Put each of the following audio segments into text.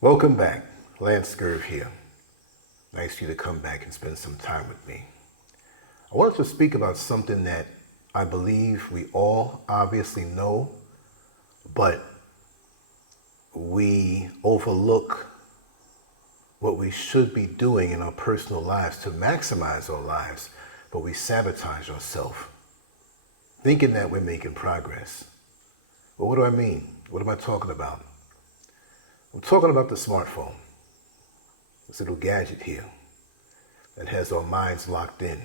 Welcome back. Lancescurv here. Nice of you to come back and spend some time with me. I wanted to speak about something that I believe we all obviously know, but we overlook what we should be doing in our personal lives to maximize our lives, but we sabotage ourselves, thinking that we're making progress. Well, what do I mean? What am I talking about? I'm talking about the smartphone, this little gadget here that has our minds locked in.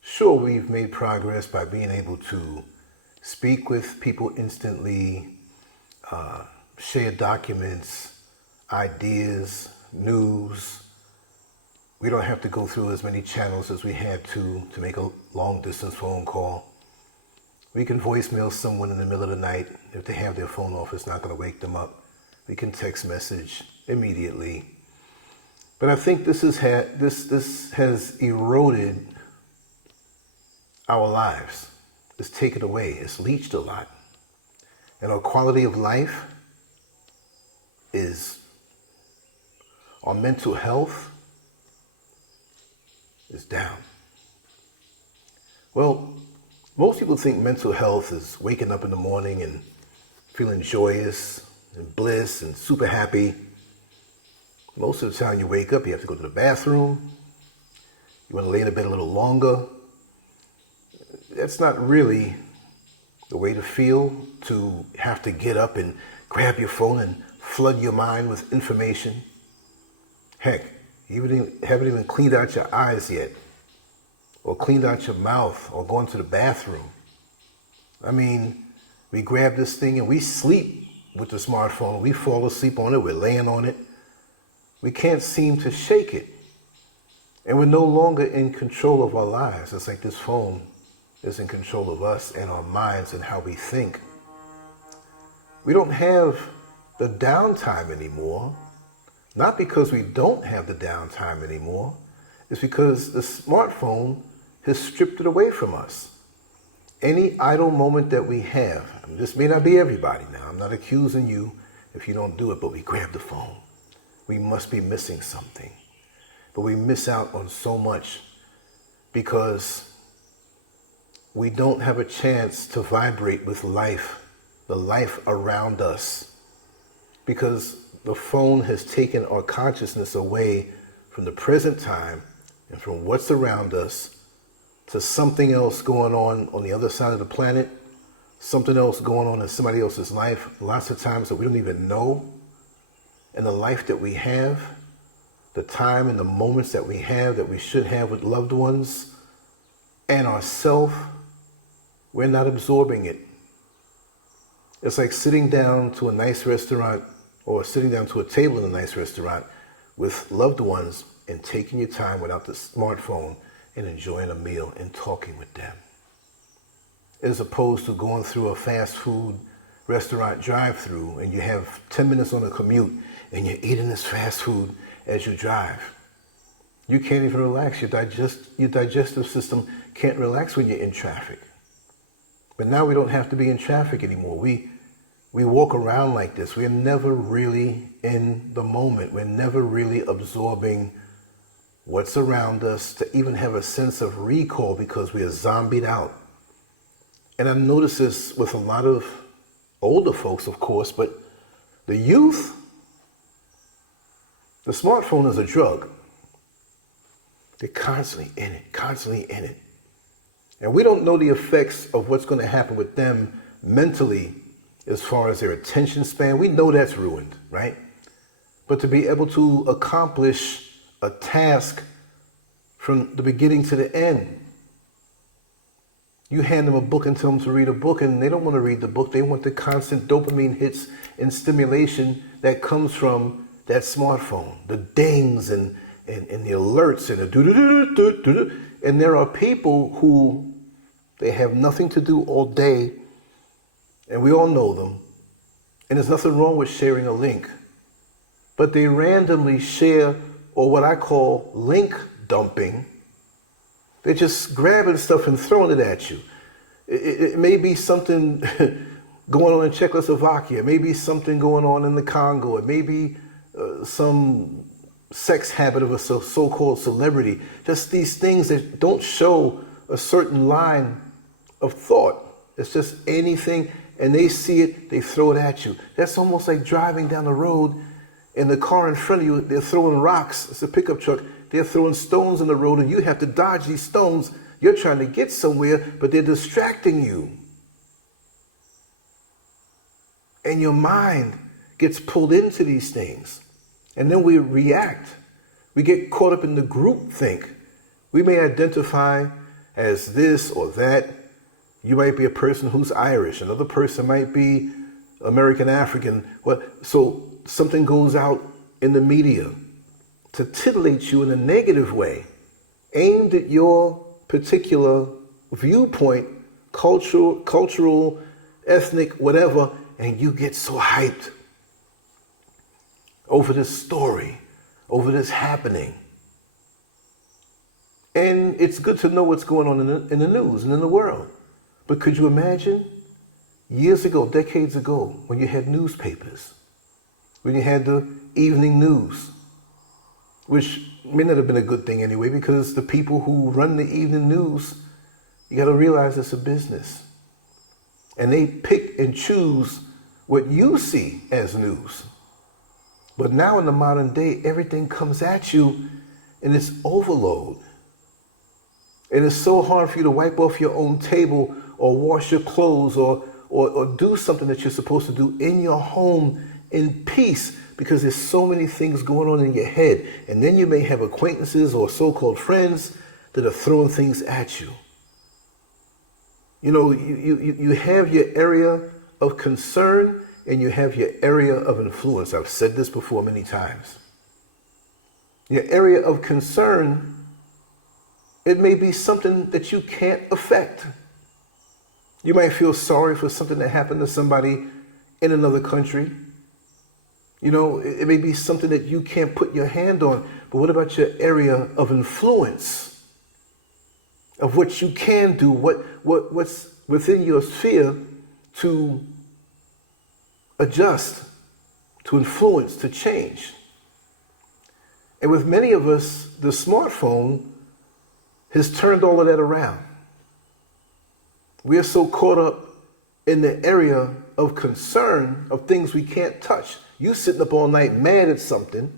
Sure, we've made progress by being able to speak with people instantly, share documents, ideas, news. We don't have to go through as many channels as we had to make a long distance phone call. We can voicemail someone in the middle of the night. If they have their phone off, it's not going to wake them up. We can text message immediately. But I think this has eroded our lives. It's taken away. It's leached a lot. And our quality of life our mental health is down. Well, most people think mental health is waking up in the morning and feeling joyous and bliss and super happy. Most of the time you wake up, you have to go to the bathroom. You want to lay in the bed a little longer. That's not really the way to feel, to have to get up and grab your phone and flood your mind with information. Heck, you haven't even cleaned out your eyes yet, or cleaned out your mouth, or gone to the bathroom. I mean, we grab this thing and we sleep with the smartphone. We fall asleep on it. We're laying on it. We can't seem to shake it. And we're no longer in control of our lives. It's like this phone is in control of us and our minds and how we think. We don't have the downtime anymore. Not because we don't have the downtime anymore. It's because the smartphone has stripped it away from us. Any idle moment that we have, this may not be everybody now, I'm not accusing you if you don't do it, but we grab the phone. We must be missing something. But we miss out on so much because we don't have a chance to vibrate with life, the life around us, because the phone has taken our consciousness away from the present time and from what's around us to something else going on the other side of the planet, something else going on in somebody else's life, lots of times that we don't even know. And the life that we have, the time and the moments that we have that we should have with loved ones and ourselves, we're not absorbing it. It's like sitting down to a nice restaurant or sitting down to a table in a nice restaurant with loved ones and taking your time without the smartphone and enjoying a meal and talking with them, as opposed to going through a fast food restaurant drive-through and you have 10 minutes on a commute and you're eating this fast food as you drive. You can't even relax. Your digestive system can't relax when you're in traffic. But now we don't have to be in traffic anymore. We walk around like this. We're never really in the moment. We're never really absorbing what's around us to even have a sense of recall because we are zombied out. And I've noticed this with a lot of older folks, of course, but the youth, the smartphone is a drug. They're constantly in it. And we don't know the effects of what's going to happen with them mentally as far as their attention span. We know that's ruined, right? But to be able to accomplish a task from the beginning to the end. You hand them a book and tell them to read a book, and they don't want to read the book. They want the constant dopamine hits and stimulation that comes from that smartphone, the dings and the alerts and the do-do-do-do-do-do. And there are people who they have nothing to do all day, and we all know them. And there's nothing wrong with sharing a link, but they randomly share, or what I call link dumping. They're just grabbing stuff and throwing it at you. It may be something going on in Czechoslovakia. It may be something going on in the Congo. It may be some sex habit of a so-called celebrity. Just these things that don't show a certain line of thought. It's just anything, and they see it, they throw it at you. That's almost like driving down the road, and the car in front of you, they're throwing rocks. It's a pickup truck. They're throwing stones in the road, and you have to dodge these stones. You're trying to get somewhere, but they're distracting you. And your mind gets pulled into these things. And then we react. We get caught up in the group think. We may identify as this or that. You might be a person who's Irish. Another person might be American African. So something goes out in the media to titillate you in a negative way, aimed at your particular viewpoint, cultural, ethnic, whatever, and you get so hyped over this story, over this happening. And it's good to know what's going on in the news and in the world. But could you imagine years ago, decades ago, when you had newspapers, when you had the evening news, which may not have been a good thing anyway, because the people who run the evening news, you got to realize it's a business. And they pick and choose what you see as news. But now in the modern day, everything comes at you and it's overload. And it's so hard for you to wipe off your own table or wash your clothes or do something that you're supposed to do in your home in peace, because there's so many things going on in your head. And then you may have acquaintances or so-called friends that are throwing things at you. You know, you have your area of concern and you have your area of influence. I've said this before many times. Your area of concern, it may be something that you can't affect. You might feel sorry for something that happened to somebody in another country. You know, it may be something that you can't put your hand on. But what about your area of influence? Of what you can do, what's within your sphere to adjust, to influence, to change. And with many of us, the smartphone has turned all of that around. We are so caught up in the area of concern of things we can't touch. You sitting up all night mad at something,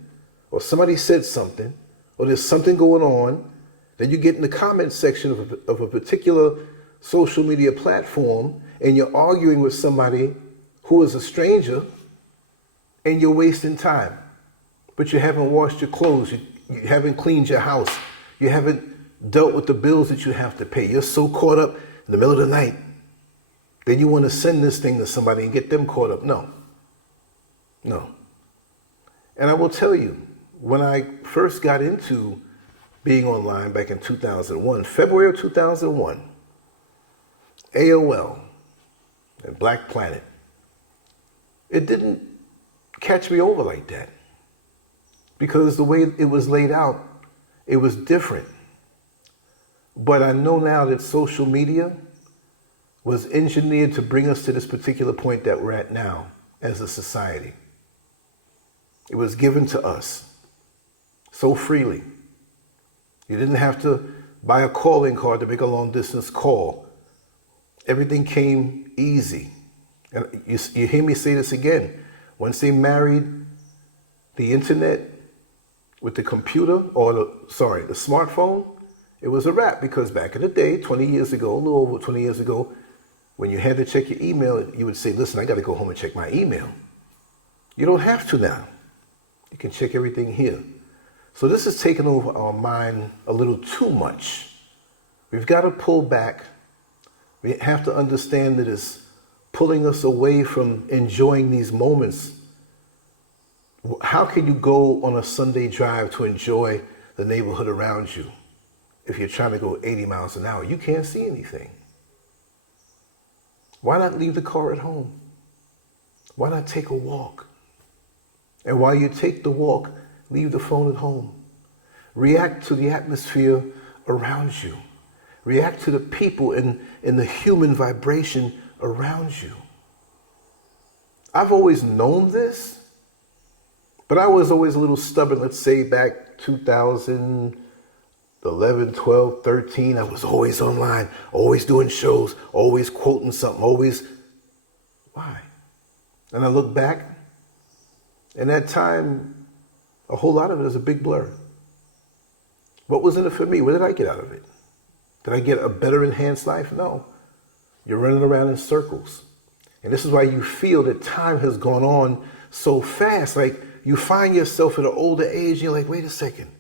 or somebody said something, or there's something going on. Then you get in the comment section of a particular social media platform and you're arguing with somebody who is a stranger and you're wasting time. But you haven't washed your clothes, you haven't cleaned your house, you haven't dealt with the bills that you have to pay. You're so caught up in the middle of the night. Then you want to send this thing to somebody and get them caught up. No. And I will tell you, when I first got into being online back in 2001, February of 2001, AOL and Black Planet, it didn't catch me over like that, because the way it was laid out, it was different. But I know now that social media was engineered to bring us to this particular point that we're at now as a society. It was given to us so freely. You didn't have to buy a calling card to make a long distance call. Everything came easy. And you hear me say this again. Once they married the internet with the computer, or the smartphone, it was a wrap. Because back in the day, 20 years ago, a little over 20 years ago, when you had to check your email, you would say, listen, I got to go home and check my email. You don't have to now. You can check everything here. So this has taken over our mind a little too much. We've got to pull back. We have to understand that it's pulling us away from enjoying these moments. How can you go on a Sunday drive to enjoy the neighborhood around you if you're trying to go 80 miles an hour? You can't see anything. Why not leave the car at home? Why not take a walk? And while you take the walk, leave the phone at home. React to the atmosphere around you. React to the people and the human vibration around you. I've always known this, but I was always a little stubborn. Let's say back 2011, 12, 13, I was always online, always doing shows, always quoting something, always. Why? And I look back, and that time, a whole lot of it is a big blur. What was in it for me? What did I get out of it? Did I get a better enhanced life? No. You're running around in circles. And this is why you feel that time has gone on so fast. Like you find yourself at an older age and you're like, wait a second.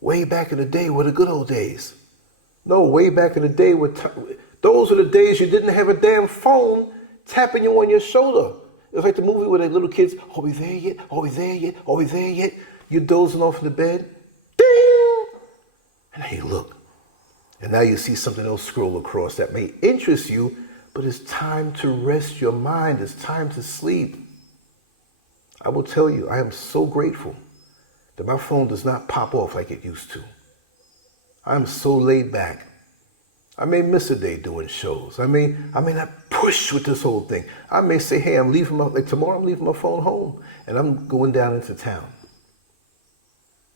Way back in the day were the good old days. No, way back in the day, those are the days you didn't have a damn phone tapping you on your shoulder. It was like the movie where the little kids, are we there yet? Are we there yet? Are we there yet? You're dozing off in the bed. Ding! And then you look. And now you see something else scroll across that may interest you, but it's time to rest your mind. It's time to sleep. I will tell you, I am so grateful that my phone does not pop off like it used to. I'm so laid back. I may miss a day doing shows. I may not push with this whole thing. I may say, hey, tomorrow I'm leaving my phone home and I'm going down into town.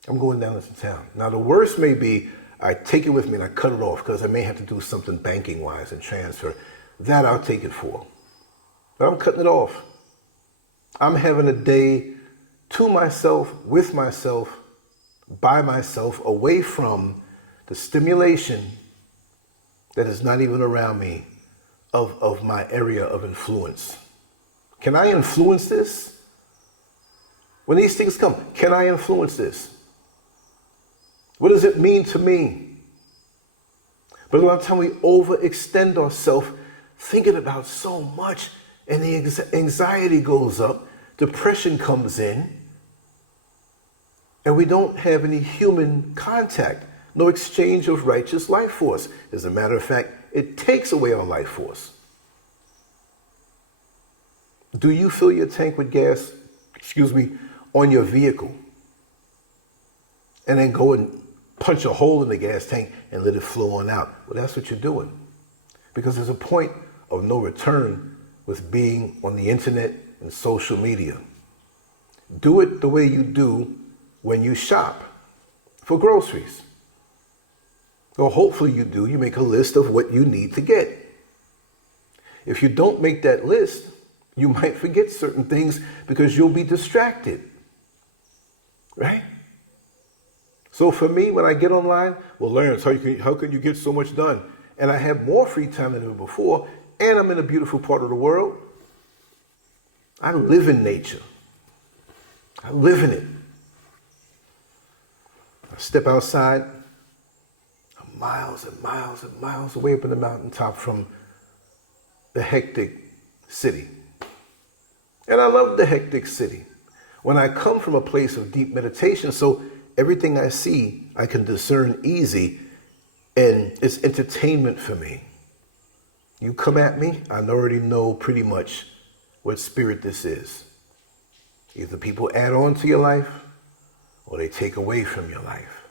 Now the worst may be I take it with me and I cut it off because I may have to do something banking wise and transfer. That I'll take it for. But I'm cutting it off. I'm having a day to myself, with myself, by myself, away from the stimulation that is not even around me of my area of influence. Can I influence this? When these things come, can I influence this? What does it mean to me? But a lot of time we overextend ourselves thinking about so much, and the anxiety goes up, depression comes in, and we don't have any human contact, no exchange of righteous life force. As a matter of fact, it takes away our life force. Do you fill your tank with gas, on your vehicle, and then go and punch a hole in the gas tank and let it flow on out? Well, that's what you're doing. Because there's a point of no return with being on the internet and social media. Do it the way you do when you shop for groceries. Or hopefully you do. You make a list of what you need to get. If you don't make that list, you might forget certain things because you'll be distracted. Right? So for me, when I get online, well, Lance, how can you get so much done? And I have more free time than ever before, and I'm in a beautiful part of the world. I live in nature. I live in it. I step outside, I'm miles and miles and miles away up in the mountaintop from the hectic city. And I love the hectic city. When I come from a place of deep meditation, so everything I see, I can discern easy, and it's entertainment for me. You come at me, I already know pretty much what spirit this is. Either people add on to your life, or they take away from your life.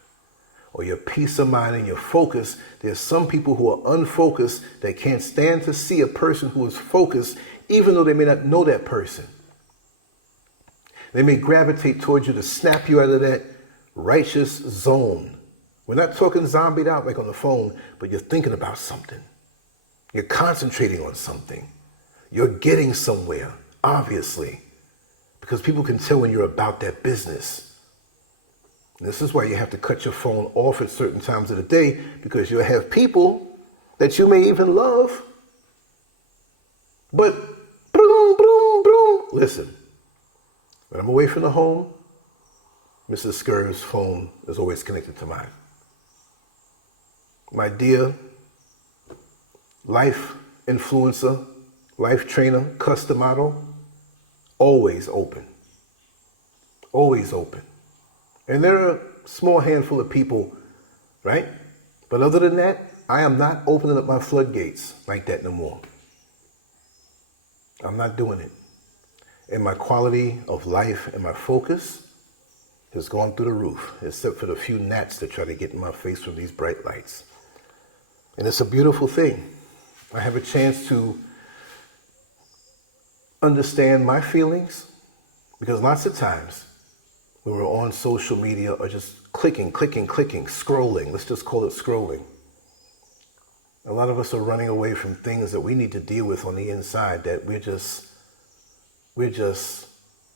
Or your peace of mind and your focus. There's some people who are unfocused that can't stand to see a person who is focused, even though they may not know that person. They may gravitate towards you to snap you out of that righteous zone. We're not talking zombied out like on the phone, but you're thinking about something. You're concentrating on something. You're getting somewhere, obviously, because people can tell when you're about that business. And this is why you have to cut your phone off at certain times of the day, because you'll have people that you may even love, but boom, boom, boom. Listen, when I'm away from the home, Mrs. Scurv's phone is always connected to mine. My dear life influencer, life trainer, custom model, always open. Always open. And there are a small handful of people, right? But other than that, I am not opening up my floodgates like that no more. I'm not doing it. And my quality of life and my focus has gone through the roof, except for the few gnats that try to get in my face from these bright lights. And it's a beautiful thing. I have a chance to understand my feelings, because lots of times when we're on social media or just clicking, scrolling, let's just call it scrolling, a lot of us are running away from things that we need to deal with on the inside, that we're just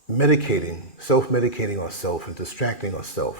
medicating, self-medicating ourselves and distracting ourselves.